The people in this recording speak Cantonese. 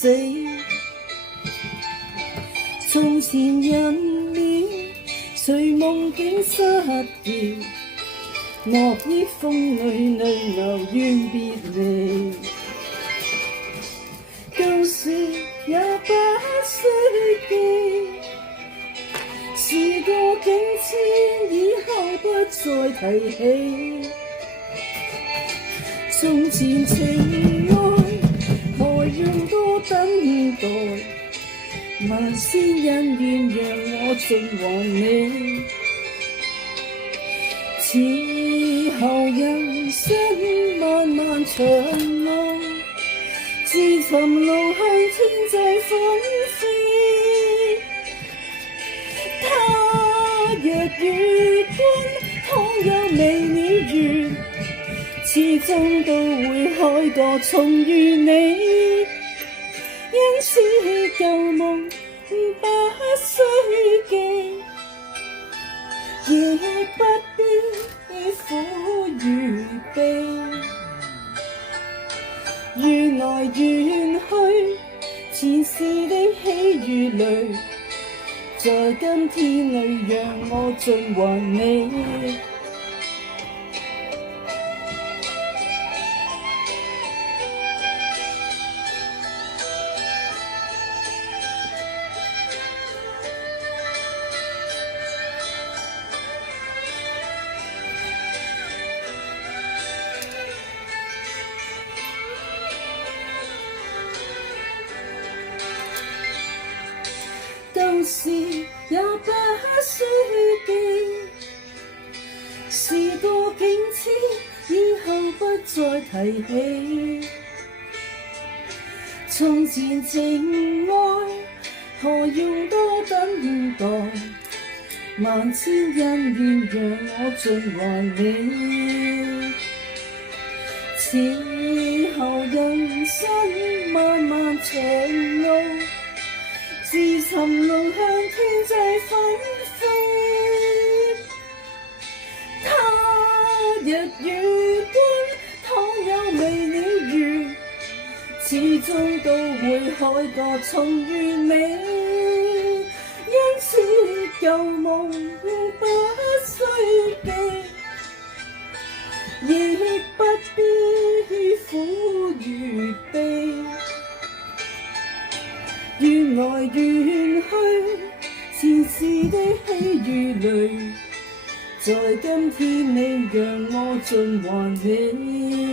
死。從前人面，誰夢境失掉，落葉風裏淚流願別離。舊事也不需記，事過境遷，以後不再提起。從前情愛，何用多等待？萬千恩怨讓我盡還你。此後人生漫漫長路，自尋路向天際紛飛。他若與君，倘有未了緣，始終都會海角重遇你。因此舊夢不需記，亦不必苦與悲。緣來緣去，前世的喜與淚，在今天裏讓我盡還你。舊事也不需記，事過境遷，以後不再提起。從前情愛，何用多等待？萬千恩怨讓我盡還你。此後人生漫漫長路，自尋路向天際紛飛。他日與君，倘有未了緣，始終都會海角重遇你。因此舊夢不需記，亦不必苦與悲。緣來緣去，前世的喜與淚，在今天你讓我盡還你。